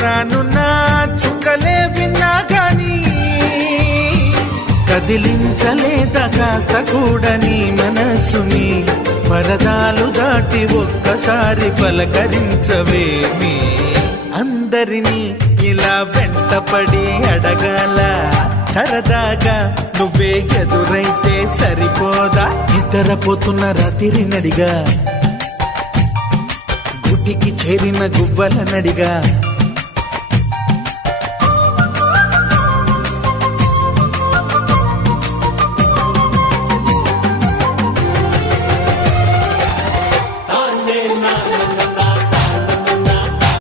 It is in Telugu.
దూరానున్న చుక్కలే విన్నా గాని కదిలించలేదా కాస్త కూడా నీ మనసుని పరదాలు దాటి ఒక్కసారి పలకరించవేమి అందరినీ ఇలా వెంటపడి అడగాల సరదాగా నువ్వే ఎదురైతే సరిపోదా నిద్రపోతున్న రాత్రి నడిగా గుడికి చేరిన గువ్వల నడిగా